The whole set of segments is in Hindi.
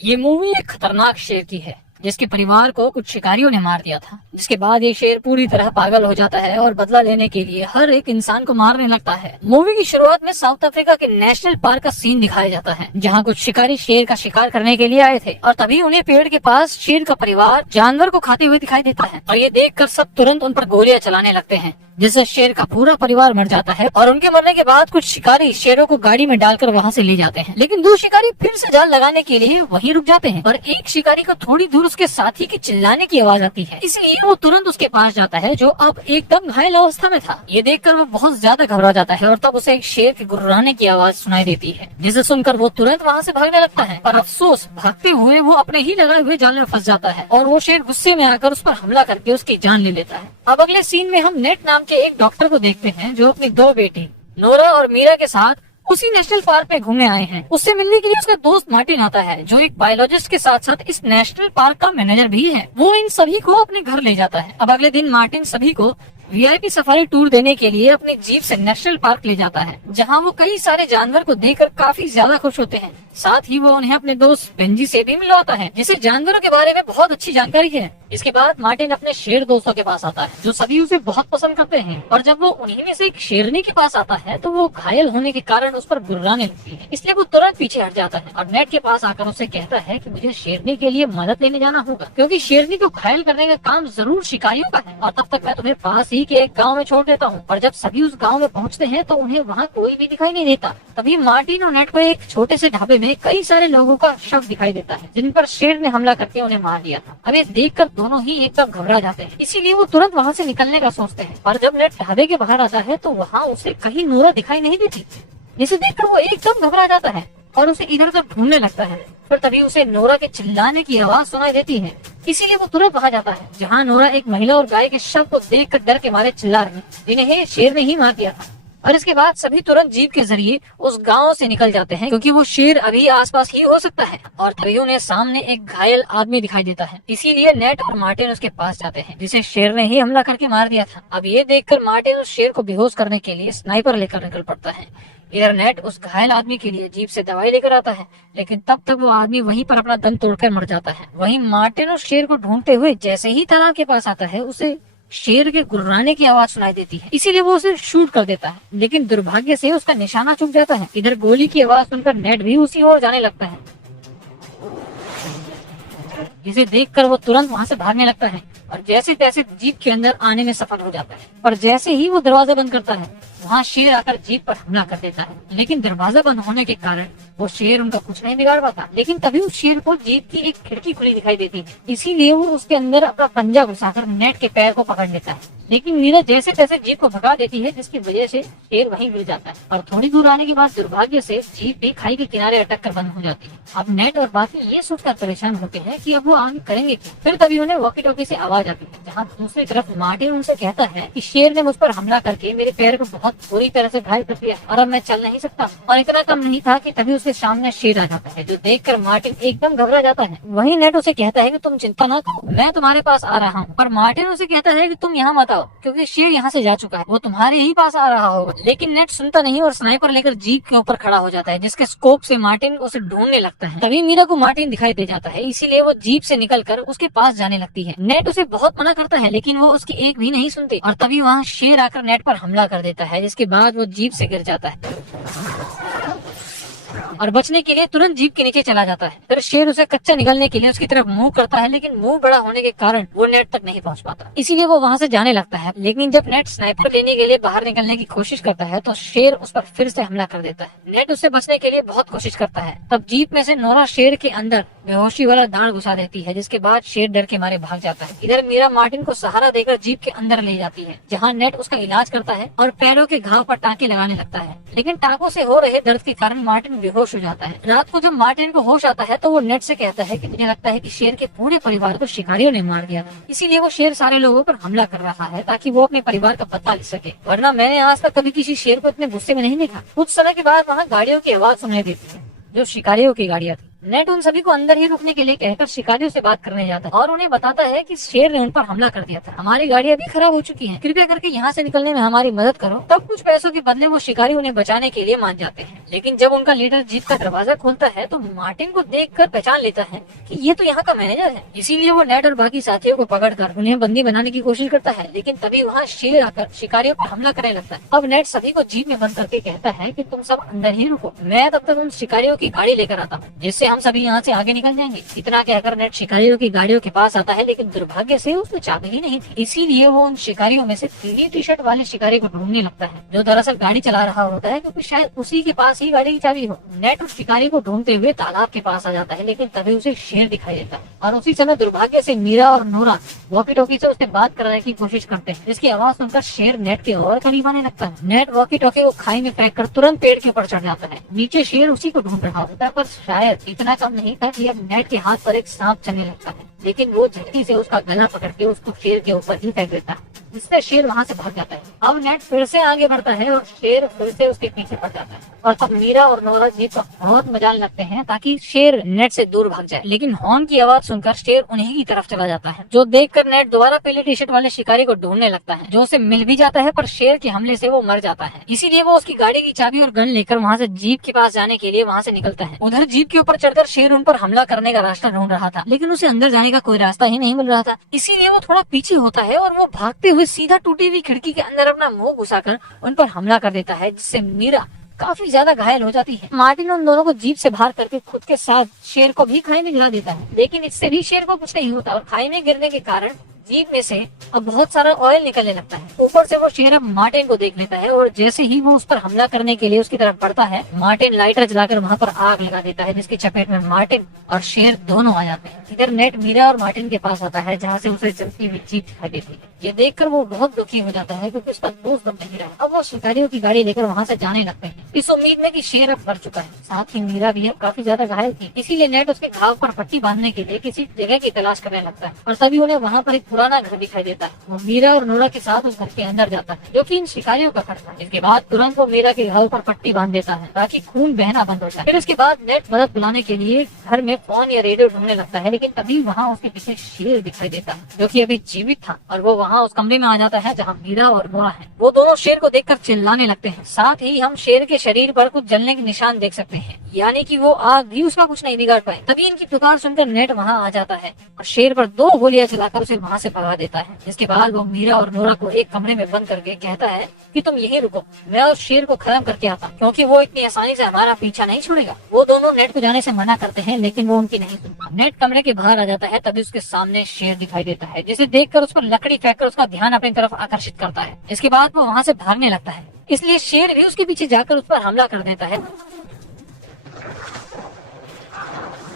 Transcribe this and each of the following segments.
ये मूवी एक खतरनाक शेर की है जिसके परिवार को कुछ शिकारियों ने मार दिया था, जिसके बाद ये शेर पूरी तरह पागल हो जाता है और बदला लेने के लिए हर एक इंसान को मारने लगता है। मूवी की शुरुआत में साउथ अफ्रीका के नेशनल पार्क का सीन दिखाया जाता है, जहाँ कुछ शिकारी शेर का शिकार करने के लिए आए थे और तभी उन्हें पेड़ के पास शेर का परिवार जानवर को खाते हुए दिखाई देता है और ये देखकर सब तुरंत उन पर गोलियां चलाने लगते हैं, जिससे शेर का पूरा परिवार मर जाता है। और उनके मरने के बाद कुछ शिकारी शेरों को गाड़ी में डालकर वहाँ से ले जाते हैं, लेकिन दो शिकारी फिर से जाल लगाने के लिए वहीं रुक जाते हैं और एक शिकारी को थोड़ी दूर उसके साथी की चिल्लाने की आवाज आती है, इसलिए वो तुरंत उसके पास जाता है जो अब एकदम घायल अवस्था में था। ये देखकर वो बहुत ज्यादा घबरा जाता है और तब उसे एक शेर के गुर्राने की आवाज सुनाई देती है, जिसे सुनकर वो तुरंत वहाँ से भागने लगता है। पर अफसोस, भागते हुए वो अपने ही लगाए हुए जाल में फंस जाता है और वो शेर गुस्से में आकर उस पर हमला करके उसकी जान ले लेता है। अब अगले सीन में हम नेट नाम के एक डॉक्टर को देखते हैं जो अपनी दो बेटी नोरा और मीरा के साथ उसी नेशनल पार्क में घूमने आए हैं। उससे मिलने के लिए उसका दोस्त मार्टिन आता है जो एक बायोलॉजिस्ट के साथ साथ इस नेशनल पार्क का मैनेजर भी है। वो इन सभी को अपने घर ले जाता है। अब अगले दिन मार्टिन सभी को वीआईपी सफारी टूर देने के लिए अपनी जीप से नेशनल पार्क ले जाता है, जहां वो कई सारे जानवर को देखकर काफी ज्यादा खुश होते हैं। साथ ही वो उन्हें अपने दोस्त बेंजी से भी मिलवाता है, जिसे जानवरों के बारे में बहुत अच्छी जानकारी है। इसके बाद मार्टिन अपने शेर दोस्तों के पास आता है जो सभी उसे बहुत पसंद करते हैं, और जब वो उन्हीं में से एक शेरनी के पास आता है तो वो घायल होने के कारण उस पर गुर्राने लगती है, इसलिए वो तुरंत पीछे हट जाता है और नेट के पास आकर उसे कहता है कि मुझे शेरनी के लिए मदद लेने जाना होगा, क्योंकि शेरनी को घायल करने का काम जरूर शिकारियों का है और तब तक मैं तुम्हें पास ही के एक गाँव में छोड़ देता हूँ। और जब सभी उस गाँव में पहुँचते हैं तो उन्हें वहाँ कोई भी दिखाई नहीं देता। तभी मार्टिन और नेट को एक छोटे से ढाबे में कई सारे लोगों का शव दिखाई देता है जिन पर शेर ने हमला करके उन्हें मार दिया था। अब ये देखकर दोनों ही एकदम घबरा जाते हैं, इसीलिए वो तुरंत वहाँ से निकलने का सोचते हैं। और जब नेट ढाबे के बाहर आता है तो वहाँ उसे कहीं नोरा दिखाई नहीं देती, जिसे देखकर वो एकदम घबरा जाता है और उसे इधर उधर ढूंढने लगता है। फिर तभी उसे नोरा के चिल्लाने की आवाज सुनाई देती है, इसीलिए वो तुरंत वहाँ जाता है जहाँ नोरा एक महिला और गाय के शव को देखकर डर के मारे चिल्ला रही है, जिन्हें शेर ने ही मार दिया था। और इसके बाद सभी तुरंत जीप के जरिए उस गांव से निकल जाते हैं, क्योंकि वो शेर अभी आसपास ही हो सकता है। और तभी उन्हें सामने एक घायल आदमी दिखाई देता है, इसीलिए नेट और मार्टिन उसके पास जाते हैं जिसे शेर ने ही हमला करके मार दिया था। अब ये देखकर मार्टिन उस शेर को बेहोश करने के लिए स्नाइपर लेकर निकल पड़ता है। इधर नेट उस घायल आदमी के लिए जीप से दवाई लेकर आता है, लेकिन तब तक वो आदमी वहीं पर अपना दम तोड़कर मर जाता है। वहीं मार्टिन उस शेर को ढूंढते हुए जैसे ही तालाब के पास आता है उसे शेर के गुर्राने की आवाज सुनाई देती है, इसीलिए वो उसे शूट कर देता है, लेकिन दुर्भाग्य से उसका निशाना चूक जाता है। इधर गोली की आवाज सुनकर नेट भी उसी ओर जाने लगता है, जिसे देखकर वो तुरंत वहाँ से भागने लगता है और जैसे तैसे जीप के अंदर आने में सफल हो जाता है। पर जैसे ही वो दरवाजा बंद करता है वहाँ शेर आकर जीप पर हमला कर देता है, लेकिन दरवाजा बंद होने के कारण वो शेर उनका कुछ नहीं बिगाड़ पाता। लेकिन तभी उस शेर को जीप की एक खिड़की खुली दिखाई देती है, इसीलिए वो उसके अंदर अपना पंजा घुसाकर नेट के पैर को पकड़ लेता है। लेकिन मीरा जैसे तैसे जीप को भगा देती है, जिसकी वजह से शेर वहीं गिर जाता है और थोड़ी दूर आने के बाद दुर्भाग्य से जीप भी खाई के किनारे अटक कर बंद हो जाती है। अब नेट और बाकी ये सोचकर परेशान होते हैं कि अब वो आगे करेंगे क्या। फिर तभी उन्हें वॉकी टॉकी से आवाज आती है, जहाँ दूसरी तरफ मार्टिन उनसे कहता है कि शेर ने मुझ पर हमला करके मेरे पैर को बहुत बुरी तरह से घायल कर दिया और अब मैं चल नहीं सकता। और इतना कम नहीं था कि तभी उसके सामने शेर आ जाता है, जो देखकर मार्टिन एकदम घबरा जाता है। वहीं नेट उसे कहता है कि तुम चिंता ना करो, मैं तुम्हारे पास आ रहा हूँ। पर मार्टिन उसे कहता है कि तुम यहाँ मत आओ, क्योंकि शेर यहाँ से जा चुका है, वो तुम्हारे ही पास आ रहा होगा। लेकिन नेट सुनता नहीं और स्नाइपर लेकर जीप के ऊपर खड़ा हो जाता है, जिसके स्कोप से मार्टिन उसे ढूंढने लगता है। तभी मीरा को मार्टिन दिखाई दे जाता है, इसीलिए वो जीप से निकलकर उसके पास जाने लगती है। नेट उसे बहुत मना करता है, लेकिन वो उसकी एक भी नहीं सुनती और तभी वहाँ शेर आकर नेट पर हमला कर देता है, जिसके बाद वो जीप से गिर जाता है और बचने के लिए तुरंत जीप के नीचे चला जाता है। फिर शेर उसे कच्चा निकलने के लिए उसकी तरफ मुंह करता है, लेकिन मुंह बड़ा होने के कारण वो नेट तक नहीं पहुंच पाता, इसीलिए वो वहां से जाने लगता है। लेकिन जब नेट स्नाइपर लेने के लिए बाहर निकलने की कोशिश करता है तो शेर उस पर फिर से हमला कर देता है। नेट उससे बचने के लिए बहुत कोशिश करता है, तब जीप में से नोरा शेर के अंदर बेहोशी वाला दांत घुसा देती है, जिसके बाद शेर डर के मारे भाग जाता है। इधर मीरा मार्टिन को सहारा देकर जीप के अंदर ले जाती है, जहाँ नेट उसका इलाज करता है और पैरों के घाव पर टाँके लगाने लगता है, लेकिन टाँकों से हो रहे दर्द के कारण मार्टिन बेहोश हो जाता है। रात को जब मार्टिन को होश आता है तो वो नेट से कहता है कि मुझे लगता है कि शेर के पूरे परिवार को शिकारियों ने मार दिया, इसीलिए वो शेर सारे लोगों पर हमला कर रहा है ताकि वो अपने परिवार का पता ले सके, वरना मैंने आज तक कभी किसी शेर को इतने गुस्से में नहीं देखा। कुछ समय के बाद वहाँ गाड़ियों की आवाज सुनाई देती है, जो शिकारियों की गाड़ियाँ थी। नेट उन सभी को अंदर ही रुकने के लिए कहकर शिकारियों से बात करने जाता है और उन्हें बताता है कि शेर ने उन पर हमला कर दिया था, हमारी गाड़ी अभी खराब हो चुकी है, कृपया करके यहाँ से निकलने में हमारी मदद करो। तब कुछ पैसों के बदले वो शिकारी उन्हें बचाने के लिए मान जाते हैं। लेकिन जब उनका लीडर जीप का दरवाजा खोलता है तो मार्टिन को देखकर पहचान लेता है कि ये तो यहाँ का मैनेजर है। इसीलिए वो नेट और बाकी साथियों को पकड़कर उन्हें बंदी बनाने की कोशिश करता है, लेकिन तभी वहाँ शेर आकर शिकारियों पर हमला करने लगता है। अब नेट सभी को जीप में बंद करके कहता है कि तुम सब अंदर ही रुको, मैं तब तक उन शिकारियों की गाड़ी लेकर आता हूँ, जिससे हम सभी यहाँ से आगे निकल जाएंगे। इतना कहकर नेट शिकारियों की गाड़ियों के पास आता है, लेकिन दुर्भाग्य से उसमें चाबी ही नहीं थी। इसीलिए वो उन शिकारियों में से पीली टी शर्ट वाले शिकारी को ढूंढने लगता है, जो दरअसल गाड़ी चला रहा होता है, क्योंकि शायद उसी के पास ही गाड़ी की चाबी हो। नेट उस शिकारी को ढूंढते हुए तालाब के पास आ जाता है, लेकिन तभी उसे शेर दिखाई देता है और उसी समय दुर्भाग्य से मीरा और नोरा वॉकी टॉकी से उससे बात करने की कोशिश करते हैं, जिसकी आवाज सुनकर शेर नेट के और करीब आने लगता है। नेट वॉकी टॉकी को खाई में फेंक कर तुरंत पेड़ के ऊपर चढ़ जाता है। नीचे शेर उसी को ढूंढ रहा होता है, पर शायद इतना कम नहीं था कि अब नेट के हाथ पर एक सांप चलने लगता है, लेकिन वो झटकी से उसका गला पकड़ के उसको शेर के ऊपर ही फेंक देता है, जिससे शेर वहाँ से भाग जाता है। अब नेट फिर से आगे बढ़ता है और शेर फिर से उसके पीछे पड़ जाता है और तब मीरा और नोरा जीप का बहुत मजाल लगते हैं ताकि शेर नेट से दूर भाग जाए, लेकिन हॉर्न की आवाज सुनकर शेर उन्हीं की तरफ चला जाता है, जो देखकर नेट दोबारा पीले टी शर्ट वाले शिकारी को ढूंढने लगता है, जो उसे मिल भी जाता है, पर शेर के हमले से वो मर जाता है। इसीलिए वो उसकी गाड़ी की चाबी और गन लेकर वहाँ से जीप के पास जाने के लिए वहाँ से निकलता है। उधर जीप के ऊपर चढ़कर शेर उन पर हमला करने का रास्ता ढूंढ रहा था, लेकिन उसे अंदर जाने का कोई रास्ता ही नहीं मिल रहा था। इसीलिए वो थोड़ा पीछे होता है और वो भागते हुए सीधा टूटी हुई खिड़की के अंदर अपना मुंह घुसाकर उन पर हमला कर देता है, जिससे मीरा काफी ज्यादा घायल हो जाती है। मार्टिन उन दोनों को जीप से बाहर करके खुद के साथ शेर को भी खाई में गिरा देता है, लेकिन इससे भी शेर को कुछ नहीं होता और खाई में गिरने के कारण जीप में से अब बहुत सारा ऑयल निकलने लगता है। ऊपर से वो शेर अब मार्टिन को देख लेता है और जैसे ही वो उस पर हमला करने के लिए उसकी तरफ बढ़ता है, मार्टिन लाइटर जलाकर वहाँ पर आग लगा देता है, जिसकी चपेट में मार्टिन और शेर दोनों आ जाते हैं। इधर नेट मीरा और मार्टिन के पास आता है, जहाँ से उसे जलती हुई जीप दिखाई देती है। ये देखकर वो बहुत दुखी हो जाता है, क्योंकि उसका दोस्त दम नहीं रहा। अब वो शिकारियों की गाड़ी लेकर वहाँ से जाने लगते हैं, इस उम्मीद में कि शेर अब मर चुका है। साथ ही मीरा भी अब काफी ज्यादा घायल थी, इसीलिए नेट उसके घाव पर पट्टी बांधने के लिए किसी जगह की तलाश करने लगता है और तभी उन्हें वहाँ पर एक पुराना घर दिखाई देता है। वो मीरा और नोरा के साथ उस घर के अंदर जाता है, जो कि इन शिकारियों का घर था। इसके बाद तुरंत वो मीरा के घाव पर पट्टी बांध देता है ताकि खून बहना बंद हो जाए। फिर उसके बाद नेट मदद बुलाने के लिए घर में फोन या रेडियो ढूंढने लगता है, लेकिन तभी वहाँ उसके पीछे शेर दिखाई देता है, जो कि अभी जीवित था, और वो वहाँ उस कमरे में आ जाता है जहाँ मीरा और नोरा है। वो दोनों शेर को देखकर चिल्लाने लगते हैं। साथ ही हम शेर के शरीर पर कुछ जलने के निशान देख सकते हैं, यानी कि वो आग भी उसका कुछ नहीं बिगाड़ पाए। तभी इनकी पुकार सुनकर नेट वहाँ आ जाता है और शेर पर 2 गोलियां चलाकर उसे वहाँ से भगा देता है। जिसके बाद वो मीरा और नोरा को एक कमरे में बंद करके कहता है कि तुम यहीं रुको, मैं उस शेर को खत्म करके आता, क्योंकि वो इतनी आसानी से हमारा पीछा नहीं छोड़ेगा। वो दोनों नेट को जाने से मना करते हैं, लेकिन वो उनकी नहीं सुनता। नेट कमरे के बाहर आ जाता है, तभी उसके सामने शेर दिखाई देता है, जिसे देखकर उस पर लकड़ी फेंककर उसका ध्यान अपनी तरफ आकर्षित करता है। इसके बाद वो वहाँ से भागने लगता है, इसलिए शेर भी उसके पीछे जाकर उस पर हमला कर देता है।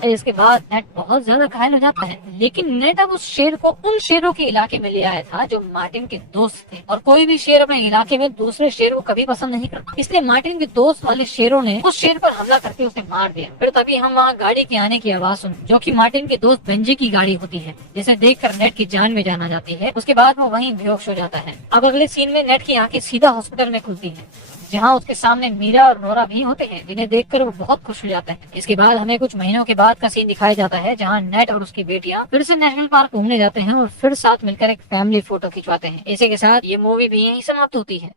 इसके बाद नेट बहुत ज्यादा घायल हो जाता है, लेकिन नेट अब उस शेर को उन शेरों के इलाके में ले आया था जो मार्टिन के दोस्त थे, और कोई भी शेर अपने इलाके में दूसरे शेर को कभी पसंद नहीं करता। इसलिए मार्टिन के दोस्त वाले शेरों ने उस शेर पर हमला करके उसे मार दिया। फिर तभी हम वहाँ गाड़ी के आने की आवाज सुनी, जो कि मार्टिन के दोस्त बेंजी की गाड़ी होती है, जिसे देखकर नेट की जान में जान आ जाती है। उसके बाद वो वहीं बेहोश हो जाता है। अब अगले सीन में नेट की आंखें सीधा हॉस्पिटल में खुलती है, जहाँ उसके सामने मीरा और नोरा भी होते हैं, जिन्हें देखकर वो बहुत खुश हो जाता है। इसके बाद हमें कुछ महीनों के बाद का सीन दिखाया जाता है, जहाँ नेट और उसकी बेटियां फिर से नेशनल पार्क घूमने जाते हैं और फिर साथ मिलकर एक फैमिली फोटो खिंचवाते हैं। इसी के साथ ये मूवी भी यहीं समाप्त होती है।